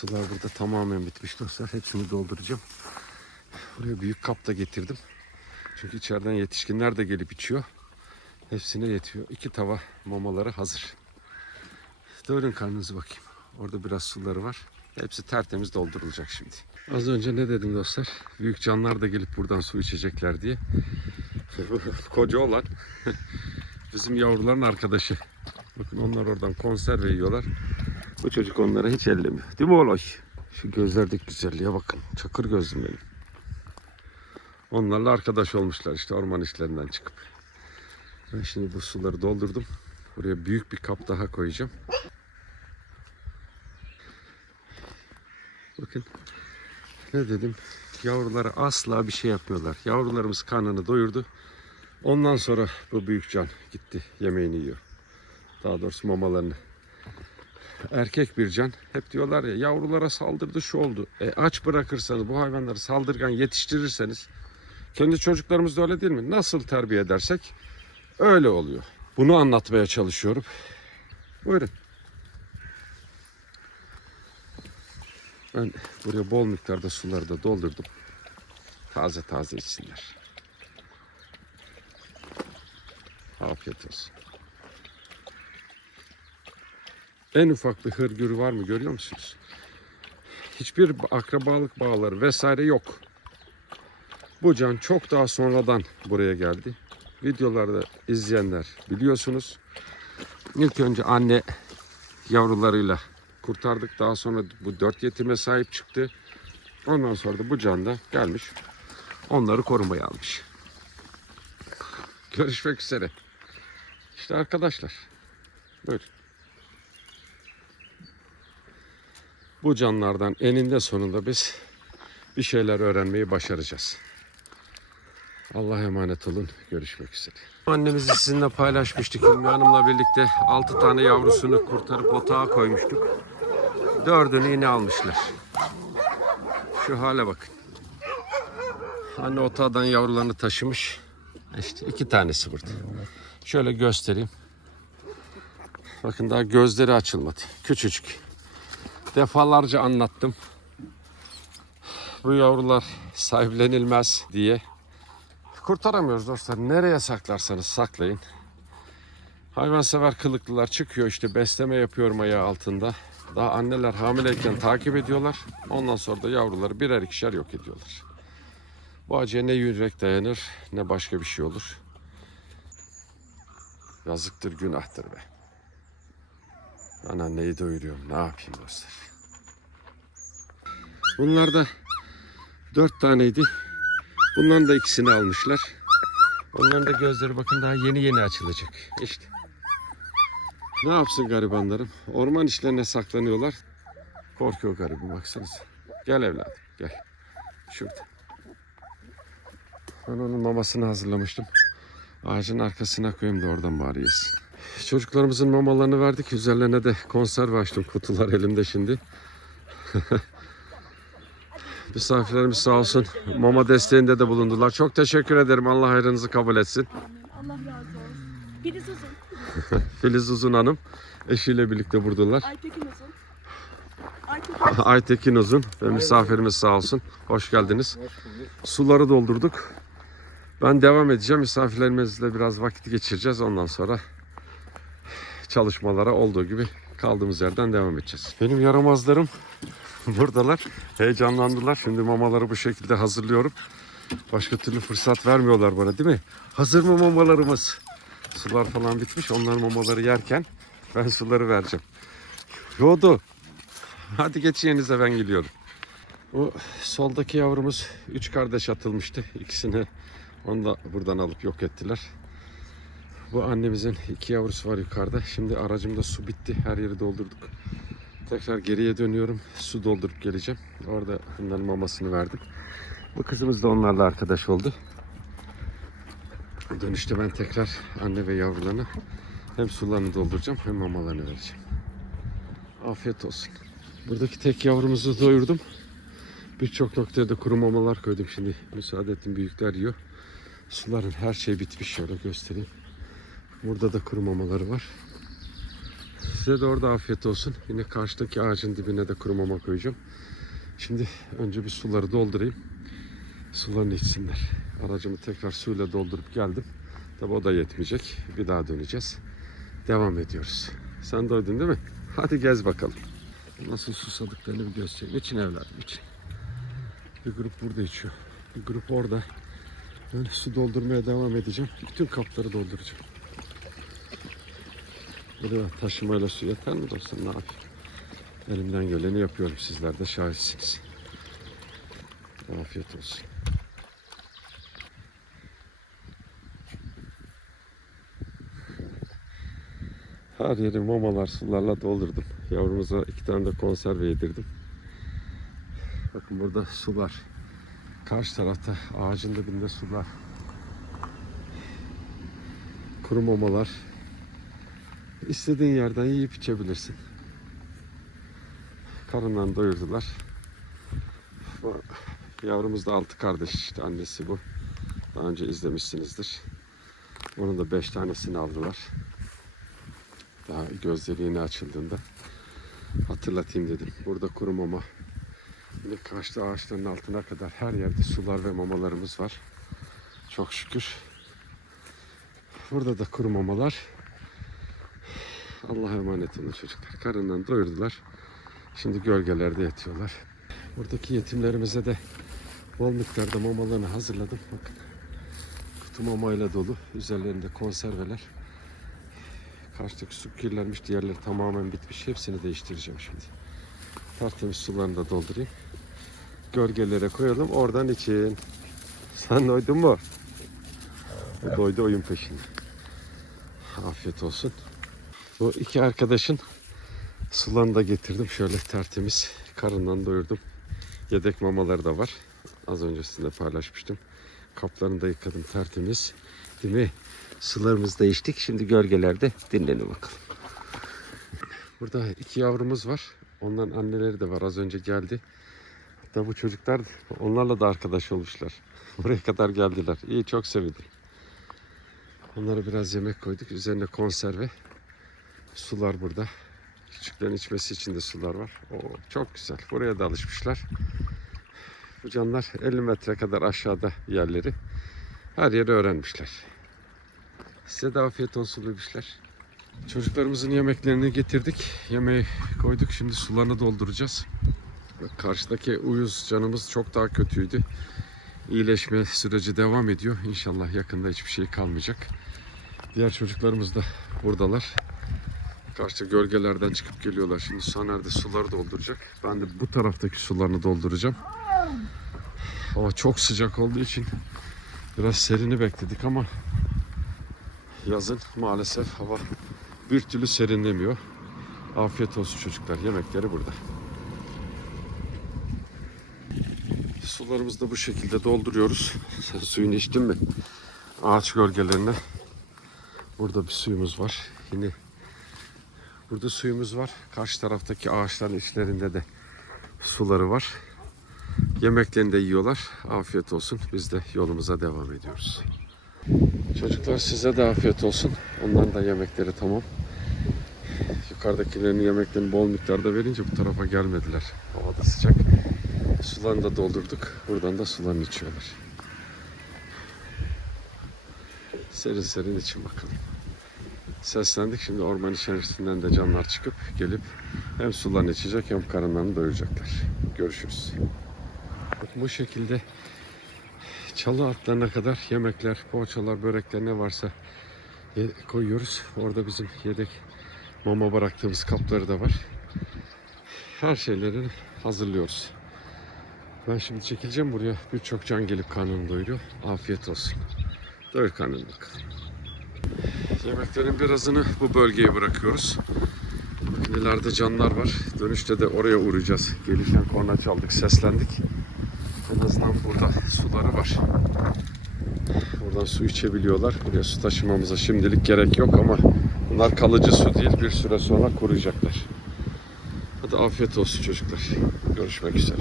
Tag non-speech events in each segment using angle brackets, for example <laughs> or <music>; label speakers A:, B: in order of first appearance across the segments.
A: Sular burada tamamen bitmiş dostlar. Hepsini dolduracağım. Buraya büyük kap da getirdim. Çünkü içeriden yetişkinler de gelip içiyor. Hepsine yetiyor. İki tava mamaları hazır. Doyurun karnınızı bakayım. Orada biraz suları var. Hepsi tertemiz doldurulacak şimdi. Az önce ne dedim dostlar? Büyük canlar da gelip buradan su içecekler diye. <laughs> Koca olan <laughs> bizim yavruların arkadaşı. Bakın onlar oradan konserve yiyorlar. Bu çocuk onlara hiç ellemiyor. Değil mi oğlum? Şu gözlerdeki güzelliğe bakın. Çakır gözlüm benim. Onlarla arkadaş olmuşlar işte orman işlerinden çıkıp. Ben şimdi bu suları doldurdum. Buraya büyük bir kap daha koyacağım. Bakın ne dedim? Yavrulara asla bir şey yapmıyorlar. Yavrularımız karnını doyurdu. Ondan sonra bu büyük can gitti yemeğini yiyor. Daha doğrusu mamalarını. Erkek bir can. Hep diyorlar ya yavrulara saldırdı şu oldu. E, aç bırakırsanız bu hayvanları saldırgan yetiştirirseniz kendi çocuklarımız da öyle değil mi? Nasıl terbiye edersek öyle oluyor. Bunu anlatmaya çalışıyorum. Buyurun. Ben buraya bol miktarda suları da doldurdum. Taze taze içsinler. Afiyet olsun. En ufak bir hırgür var mı görüyor musunuz? Hiçbir akrabalık bağları vesaire yok. Bu can çok daha sonradan buraya geldi. Videolarda izleyenler biliyorsunuz. İlk önce anne yavrularıyla kurtardık. Daha sonra bu dört yetime sahip çıktı. Ondan sonra da bu can da gelmiş. Onları korumaya almış. Görüşmek üzere. İşte arkadaşlar. Buyurun. Bu canlardan eninde sonunda biz bir şeyler öğrenmeyi başaracağız. Allah'a emanet olun. Görüşmek üzere. Annemizi sizinle paylaşmıştık. Hilmi Hanım'la birlikte 6 tane yavrusunu kurtarıp otağa koymuştuk. Dördünü yine almışlar. Şu hale bakın. Anne otağdan yavrularını taşımış. İşte iki tanesi burada. Şöyle göstereyim. Bakın daha gözleri açılmadı. Küçücük. Defalarca anlattım. Bu yavrular sahiplenilmez diye. Kurtaramıyoruz dostlar. Nereye saklarsanız saklayın. Hayvansever kılıklılar çıkıyor işte besleme yapıyorum ayağı altında. Daha anneler hamileyken takip ediyorlar. Ondan sonra da yavruları birer ikişer yok ediyorlar. Bu acıya ne yürek dayanır ne başka bir şey olur. Yazıktır günahtır be. Ben anneyi doyuruyorum ne yapayım dostlar. Bunlar da dört taneydi. Bunların da ikisini almışlar. Onların da gözleri bakın daha yeni yeni açılacak. İşte. Ne yapsın garibanlarım? Orman işlerine saklanıyorlar. Korkuyor garibim baksanıza. Gel evladım gel. Şurada. Ben onun mamasını hazırlamıştım. Ağacın arkasına koyayım da oradan bari yesin. Çocuklarımızın mamalarını verdik. Üzerlerine de konserve açtım. Kutular elimde şimdi. <laughs> Misafirlerimiz sağ olsun. Mama desteğinde de bulundular. Çok teşekkür ederim. Allah hayrınızı kabul etsin.
B: Allah razı olsun. Filiz Uzun, <laughs>
A: Filiz Uzun Hanım eşiyle birlikte buradalar.
B: Aytekin Uzun. <laughs> Aytekin
A: Uzun ve misafirimiz sağ olsun. Hoş geldiniz. Suları doldurduk. Ben devam edeceğim. Misafirlerimizle biraz vakit geçireceğiz. Ondan sonra çalışmalara olduğu gibi kaldığımız yerden devam edeceğiz. Benim yaramazlarım <laughs> buradalar. Heyecanlandılar. Şimdi mamaları bu şekilde hazırlıyorum. Başka türlü fırsat vermiyorlar bana değil mi? Hazır mı mamalarımız? Sular falan bitmiş. Onların mamaları yerken ben suları vereceğim. Yodu. Hadi geç yerinize ben geliyorum. Bu soldaki yavrumuz üç kardeş atılmıştı. İkisini onu da buradan alıp yok ettiler. Bu annemizin iki yavrusu var yukarıda. Şimdi aracımda su bitti. Her yeri doldurduk. Tekrar geriye dönüyorum. Su doldurup geleceğim. Orada bunların mamasını verdim. Bu kızımız da onlarla arkadaş oldu. Dönüşte ben tekrar anne ve yavrularına hem sularını dolduracağım hem mamalarını vereceğim. Afiyet olsun. Buradaki tek yavrumuzu doyurdum. Birçok noktaya da kuru mamalar koydum şimdi. Müsaade ettim büyükler yiyor. Suların her şey bitmiş şöyle göstereyim. Burada da kuru mamaları var. Size de orada afiyet olsun. Yine karşıdaki ağacın dibine de kuru mama koyacağım. Şimdi önce bir suları doldurayım. Sularını içsinler. Aracımı tekrar suyla doldurup geldim. Tabi o da yetmeyecek. Bir daha döneceğiz. Devam ediyoruz. Sen doydun değil mi? Hadi gez bakalım. Nasıl susadıklarını bir göstereyim. İçin evladım için. Bir grup burada içiyor. Bir grup orada. Ben su doldurmaya devam edeceğim. Bütün kapları dolduracağım. Burada taşımayla su yeter mi dostum? Ne yapayım? Elimden geleni yapıyorum. Sizler de şahitsiniz. Afiyet olsun. Her yeri mamalar, sularla doldurdum. Yavrumuza iki tane de konserve yedirdim. Bakın burada sular. Karşı tarafta ağacın dibinde sular. Kuru mamalar. İstediğin yerden yiyip içebilirsin. Karından doyurdular. Yavrumuz da altı kardeş işte annesi bu. Daha önce izlemişsinizdir. Onun da beş tanesini aldılar. Daha gözleri yeni açıldığında hatırlatayım dedim. Burada kuru mama. Yine karşıda ağaçların altına kadar her yerde sular ve mamalarımız var. Çok şükür. Burada da kuru mamalar. Allah'a emanet olun çocuklar. Karından doyurdular. Şimdi gölgelerde yatıyorlar. Buradaki yetimlerimize de bol miktarda mamalarını hazırladım. Bakın. Kutu mamayla dolu. Üzerlerinde konserveler. Karşıdaki su kirlenmiş. Diğerleri tamamen bitmiş. Hepsini değiştireceğim şimdi. Tertemiz sularını da doldurayım. Gölgelere koyalım. Oradan için. Sen doydun mu? O doydu oyun peşinde. Afiyet olsun. Bu iki arkadaşın sularını da getirdim. Şöyle tertemiz. Karından doyurdum. Yedek mamaları da var. Az önce sizinle paylaşmıştım. Kaplarını da yıkadım tertemiz. Değil mi? Sularımızı da içtik. Şimdi gölgelerde dinlenin bakalım. Burada iki yavrumuz var. Onların anneleri de var. Az önce geldi. Hatta bu çocuklar onlarla da arkadaş olmuşlar. <laughs> Buraya kadar geldiler. İyi çok sevindim. Onlara biraz yemek koyduk. Üzerine konserve. Sular burada. Küçüklerin içmesi için de sular var. Oo, çok güzel. Buraya da alışmışlar. Bu canlar 50 metre kadar aşağıda yerleri. Her yeri öğrenmişler. Size de afiyet olsun bebişler. Çocuklarımızın yemeklerini getirdik. Yemeği koyduk. Şimdi sularını dolduracağız. Karşıdaki uyuz canımız çok daha kötüydü. İyileşme süreci devam ediyor. İnşallah yakında hiçbir şey kalmayacak. Diğer çocuklarımız da buradalar. Karşı gölgelerden çıkıp geliyorlar. Şimdi Soner de suları dolduracak. Ben de bu taraftaki sularını dolduracağım. Hava çok sıcak olduğu için biraz serini bekledik ama yazın maalesef hava bir türlü serinlemiyor. Afiyet olsun çocuklar. Yemekleri burada. Sularımızı da bu şekilde dolduruyoruz. Sen <laughs> suyunu içtin mi? Ağaç gölgelerine. Burada bir suyumuz var. Yine burada suyumuz var. Karşı taraftaki ağaçların içlerinde de suları var. Yemeklerini de yiyorlar. Afiyet olsun. Biz de yolumuza devam ediyoruz. Çocuklar size de afiyet olsun. Onların da yemekleri tamam. Yukarıdakilerin yemeklerini bol miktarda verince bu tarafa gelmediler. Hava da sıcak. Sularını da doldurduk. Buradan da sularını içiyorlar. Serin serin için bakalım. Seslendik. Şimdi orman içerisinden de canlar çıkıp gelip hem sularını içecek hem karınlarını doyuracaklar. Görüşürüz. Bu şekilde çalı altlarına kadar yemekler, poğaçalar, börekler ne varsa koyuyoruz. Orada bizim yedek mama bıraktığımız kapları da var. Her şeylerini hazırlıyoruz. Ben şimdi çekileceğim buraya. Birçok can gelip karnını doyuruyor. Afiyet olsun. Doyur karnını bakalım. Yemeklerin birazını bu bölgeye bırakıyoruz. İleride canlar var. Dönüşte de oraya uğrayacağız. Gelirken korna çaldık, seslendik. En azından burada suları var. Buradan su içebiliyorlar. Buraya su taşımamıza şimdilik gerek yok ama bunlar kalıcı su değil. Bir süre sonra kuruyacaklar. Hadi afiyet olsun çocuklar. Görüşmek üzere.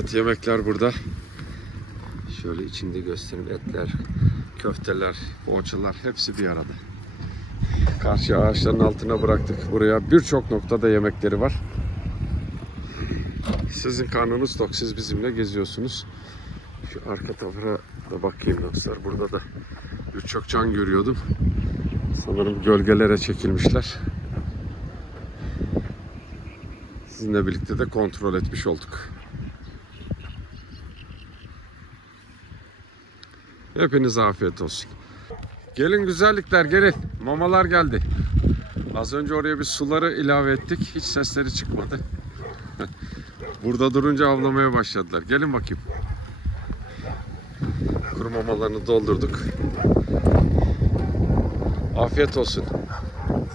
A: Evet yemekler burada. Şöyle içinde göstereyim etler, köfteler, poğaçalar hepsi bir arada. Karşı ağaçların altına bıraktık. Buraya birçok noktada yemekleri var. Sizin karnınız tok. Siz bizimle geziyorsunuz. Şu arka tarafa da bakayım dostlar. Burada da birçok can görüyordum. Sanırım gölgelere çekilmişler. Sizinle birlikte de kontrol etmiş olduk. Hepinize afiyet olsun. Gelin güzellikler gelin. Mamalar geldi. Az önce oraya bir suları ilave ettik. Hiç sesleri çıkmadı. <laughs> Burada durunca avlamaya başladılar. Gelin bakayım. Kuru mamalarını doldurduk. Afiyet olsun.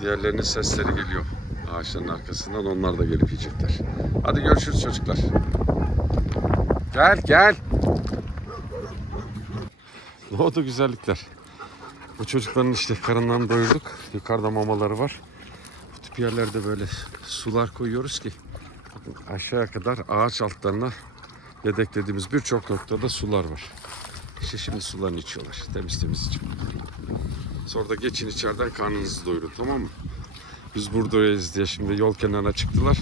A: Diğerlerinin sesleri geliyor. Ağaçların arkasından onlar da gelip yiyecekler. Hadi görüşürüz çocuklar. Gel gel. <laughs> Ne oldu güzellikler? Bu çocukların işte karınlarını doyurduk. Yukarıda mamaları var. Bu tip yerlerde böyle sular koyuyoruz ki aşağıya kadar ağaç altlarına yedeklediğimiz birçok noktada sular var. İşte şimdi sularını içiyorlar. Temiz temiz içiyorlar. Sonra da geçin içeriden karnınızı doyurun tamam mı? Biz buradayız diye şimdi yol kenarına çıktılar.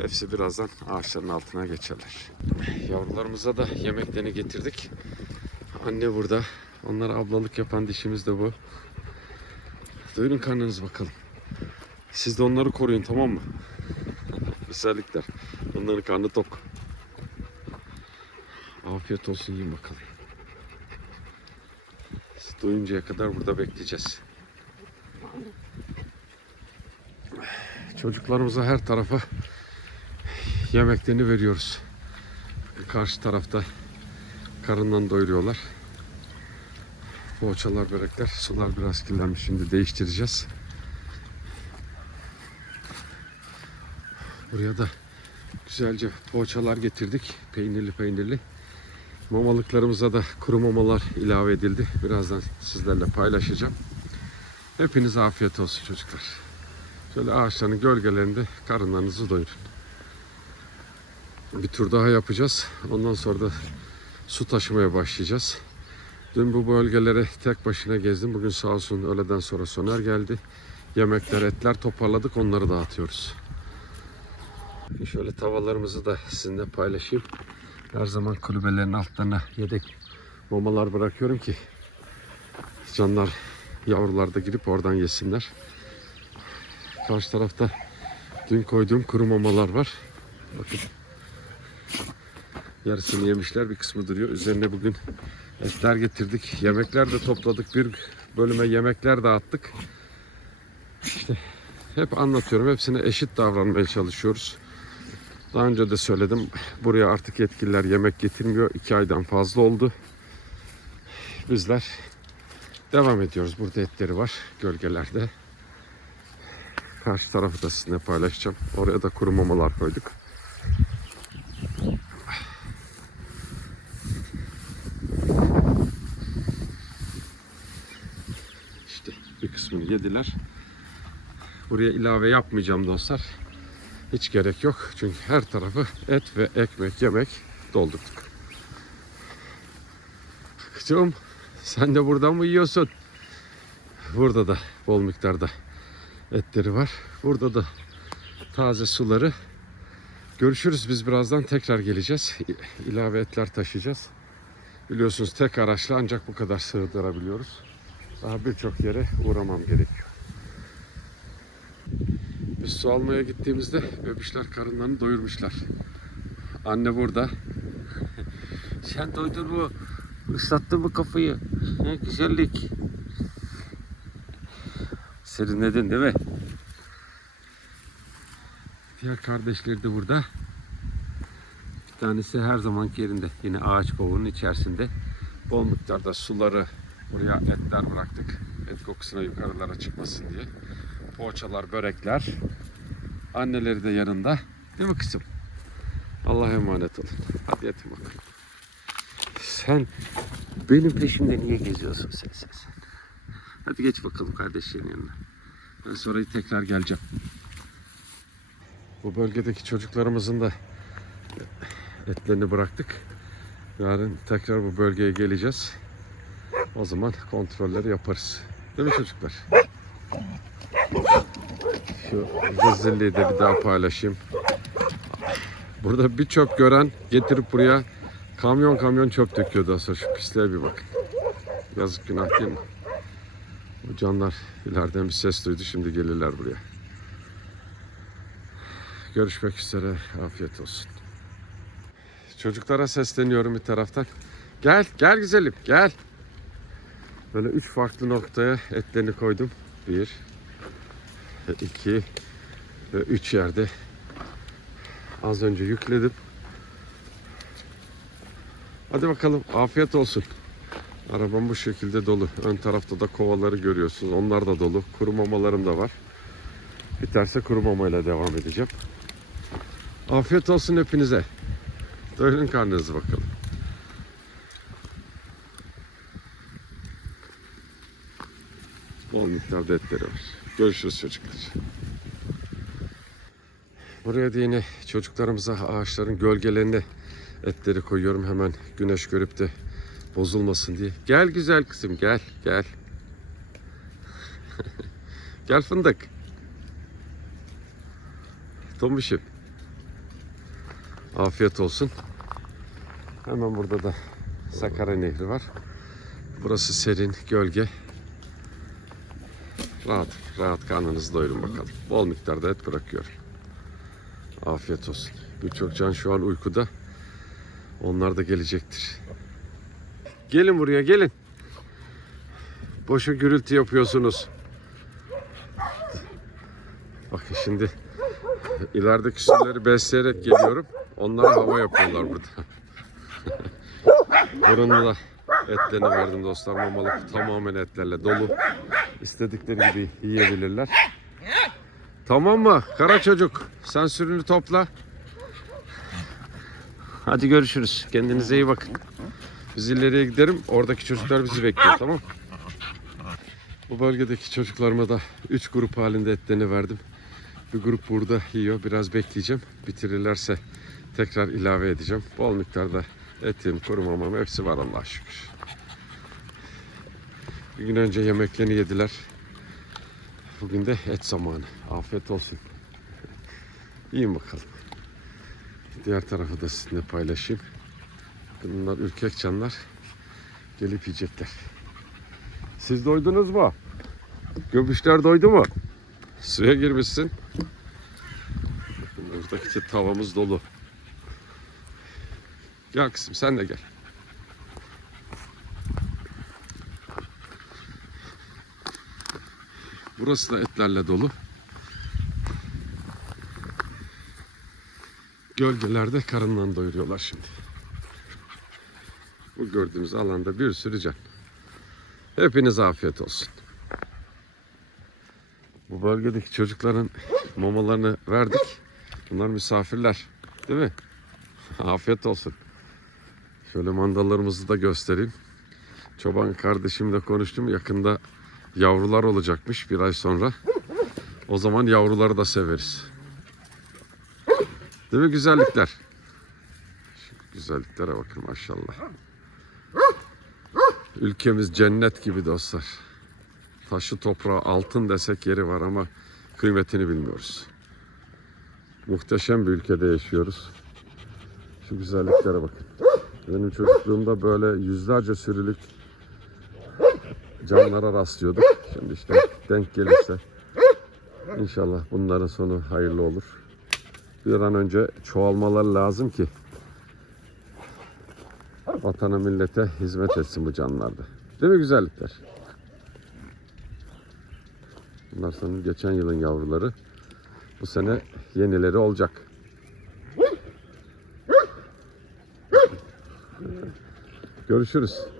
A: Hepsi birazdan ağaçların altına geçerler. Yavrularımıza da yemeklerini getirdik. Anne burada. Onlara ablalık yapan dişimiz de bu. Doyurun karnınızı bakalım. Siz de onları koruyun tamam mı? Güzellikler. Onların karnı tok. Afiyet olsun yiyin bakalım. Siz doyuncaya kadar burada bekleyeceğiz. Çocuklarımıza her tarafa yemeklerini veriyoruz. Karşı tarafta karından doyuruyorlar. Poğaçalar, börekler. Sular biraz kirlenmiş. Şimdi değiştireceğiz. Buraya da güzelce poğaçalar getirdik. Peynirli peynirli. Mamalıklarımıza da kuru mamalar ilave edildi. Birazdan sizlerle paylaşacağım. Hepinize afiyet olsun çocuklar. Şöyle ağaçların gölgelerinde karınlarınızı doyurun. Bir tur daha yapacağız. Ondan sonra da su taşımaya başlayacağız. Dün bu bölgelere tek başına gezdim. Bugün sağ olsun öğleden sonra Soner geldi. Yemekler, etler toparladık. Onları dağıtıyoruz. Şöyle tavalarımızı da sizinle paylaşayım. Her zaman kulübelerin altlarına yedek mamalar bırakıyorum ki canlar, yavrular da girip oradan yesinler. Karşı tarafta dün koyduğum kuru mamalar var. Bakın. Yarısını yemişler, bir kısmı duruyor. Üzerine bugün etler getirdik. Yemekler de topladık. Bir bölüme yemekler dağıttık. İşte hep anlatıyorum. Hepsine eşit davranmaya çalışıyoruz. Daha önce de söyledim. Buraya artık yetkililer yemek getirmiyor. İki aydan fazla oldu. Bizler devam ediyoruz. Burada etleri var gölgelerde. Karşı tarafı da sizinle paylaşacağım. Oraya da kuru mamalar koyduk. İşte bir kısmını yediler. Buraya ilave yapmayacağım dostlar. Hiç gerek yok. Çünkü her tarafı et ve ekmek, yemek doldurduk. Kızım sen de buradan mı yiyorsun? Burada da bol miktarda etleri var. Burada da taze suları. Görüşürüz biz birazdan tekrar geleceğiz. İlave etler taşıyacağız. Biliyorsunuz tek araçla ancak bu kadar sığdırabiliyoruz. Daha birçok yere uğramam gerekiyor. Biz su almaya gittiğimizde bebişler karınlarını doyurmuşlar. Anne burada. <laughs> Sen doydun mu? Islattın mı kafayı? Ne güzellik. Serinledin değil mi? Diğer kardeşleri de burada. Bir tanesi her zamanki yerinde. Yine ağaç kovuğunun içerisinde. Bol miktarda suları buraya etler bıraktık. Et kokusuna yukarılara çıkmasın diye. Poğaçalar, börekler. Anneleri de yanında. Değil mi kızım? Allah'a emanet olun. Hadi yatın bakalım. Sen benim peşimde niye geziyorsun sen sen sen? Hadi geç bakalım kardeşlerin yanına. Ben sonra tekrar geleceğim. Bu bölgedeki çocuklarımızın da etlerini bıraktık. Yarın tekrar bu bölgeye geleceğiz. O zaman kontrolleri yaparız. Değil mi çocuklar? Şu rezilliği de bir daha paylaşayım. Burada birçok gören getirip buraya kamyon kamyon çöp döküyordu aslında. Şu pisliğe bir bakın. Yazık günah değil mi? Bu canlar ileriden bir ses duydu. Şimdi gelirler buraya. Görüşmek üzere. Afiyet olsun. Çocuklara sesleniyorum bir taraftan. Gel, gel güzelim, gel. Böyle üç farklı noktaya etlerini koydum. Bir, iki ve üç yerde. Az önce yükledim. Hadi bakalım, afiyet olsun. Arabam bu şekilde dolu. Ön tarafta da kovaları görüyorsunuz. Onlar da dolu. Kuru mamalarım da var. Biterse kuru mamayla devam edeceğim. Afiyet olsun hepinize. Doyurun karnınızı bakalım. Bol miktarda etleri var. Görüşürüz çocuklar. Buraya da yine çocuklarımıza ağaçların gölgelerine etleri koyuyorum. Hemen güneş görüp de bozulmasın diye. Gel güzel kızım gel gel. <laughs> gel fındık. Tombişim. Afiyet olsun. Hemen burada da Sakarya Nehri var. Burası serin, gölge. Rahat, rahat karnınızı doyurun bakalım. Bol miktarda et bırakıyorum. Afiyet olsun. Birçok can şu an uykuda. Onlar da gelecektir. Gelin buraya gelin. Boşa gürültü yapıyorsunuz. Bakın şimdi <laughs> ilerideki sürüleri besleyerek geliyorum. Onlar hava yapıyorlar burada. <laughs> Buranın da etlerini verdim dostlar. Mamalık tamamen etlerle dolu. İstedikleri gibi yiyebilirler. Tamam mı? Kara çocuk. Sen sürünü topla. Hadi görüşürüz. Kendinize iyi bakın. Biz ileriye giderim. Oradaki çocuklar bizi bekliyor tamam Bu bölgedeki çocuklarıma da 3 grup halinde etlerini verdim. Bir grup burada yiyor. Biraz bekleyeceğim. Bitirirlerse tekrar ilave edeceğim. Bol miktarda etim, kuru mamam hepsi var Allah'a şükür. Bir gün önce yemeklerini yediler. Bugün de et zamanı. Afiyet olsun. <laughs> Yiyin bakalım. Diğer tarafı da sizinle paylaşayım. Bakın Bunlar ürkek canlar. Gelip yiyecekler. Siz doydunuz mu? Göbüşler doydu mu? Suya girmişsin. Buradaki tavamız dolu. Gel kızım sen de gel. Burası da etlerle dolu. Gölgelerde karınlarını doyuruyorlar şimdi. Bu gördüğünüz alanda bir sürü can. Hepinize afiyet olsun. Bu bölgedeki çocukların mamalarını verdik. Bunlar misafirler. Değil mi? Afiyet olsun. Şöyle mandallarımızı da göstereyim. Çoban kardeşimle konuştum. Yakında yavrular olacakmış bir ay sonra. O zaman yavruları da severiz. Değil mi güzellikler? Şu güzelliklere bakın maşallah. Ülkemiz cennet gibi dostlar. Taşı toprağı altın desek yeri var ama kıymetini bilmiyoruz. Muhteşem bir ülkede yaşıyoruz. Şu güzelliklere bakın. Benim çocukluğumda böyle yüzlerce sürülük canlara rastlıyorduk. Şimdi işte denk gelirse inşallah bunların sonu hayırlı olur. Bir an önce çoğalmaları lazım ki vatana millete hizmet etsin bu canlarda. Değil mi güzellikler? Bunlar sanırım geçen yılın yavruları. Bu sene yenileri olacak. Görüşürüz.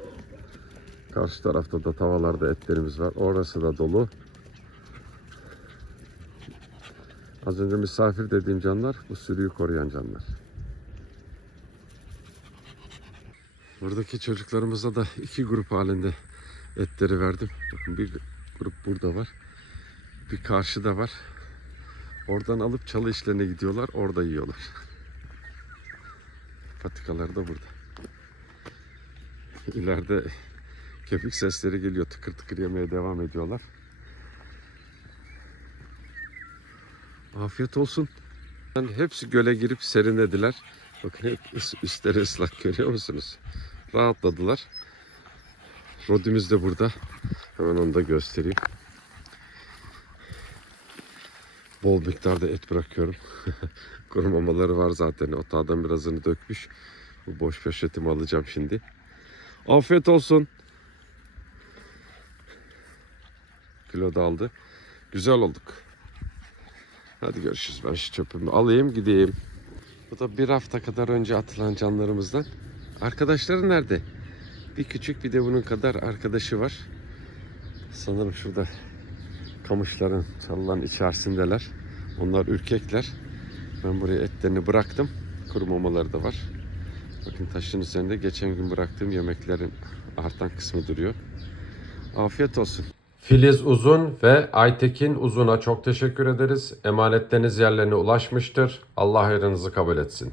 A: Karşı tarafta da tavalarda etlerimiz var. Orası da dolu. Az önce misafir dediğim canlar bu sürüyü koruyan canlar. Buradaki çocuklarımıza da iki grup halinde etleri verdim. Bakın bir grup burada var. Bir karşıda var. Oradan alıp çalı işlerine gidiyorlar. Orada yiyorlar. Patikalar da burada. İleride Kepik sesleri geliyor. Tıkır tıkır yemeye devam ediyorlar. Afiyet olsun. Yani hepsi göle girip serinlediler. Bakın hep üst- üstleri ıslak görüyor musunuz? Rahatladılar. Rodimiz de burada. Hemen onu da göstereyim. Bol miktarda et bırakıyorum. <laughs> Kuru mamaları var zaten. Otağdan birazını dökmüş. Bu boş poşetimi alacağım şimdi. Afiyet olsun. Kilo da aldı. Güzel olduk. Hadi görüşürüz. Ben şu çöpümü alayım gideyim. Bu da bir hafta kadar önce atılan canlarımızdan. Arkadaşları nerede? Bir küçük bir de bunun kadar arkadaşı var. Sanırım şurada kamışların çalıların içerisindeler. Onlar ürkekler. Ben buraya etlerini bıraktım. Kuru mamaları da var. Bakın taşın üzerinde geçen gün bıraktığım yemeklerin artan kısmı duruyor. Afiyet olsun.
C: Filiz Uzun ve Aytekin Uzun'a çok teşekkür ederiz. Emanetleriniz yerlerine ulaşmıştır. Allah hayrınızı kabul etsin.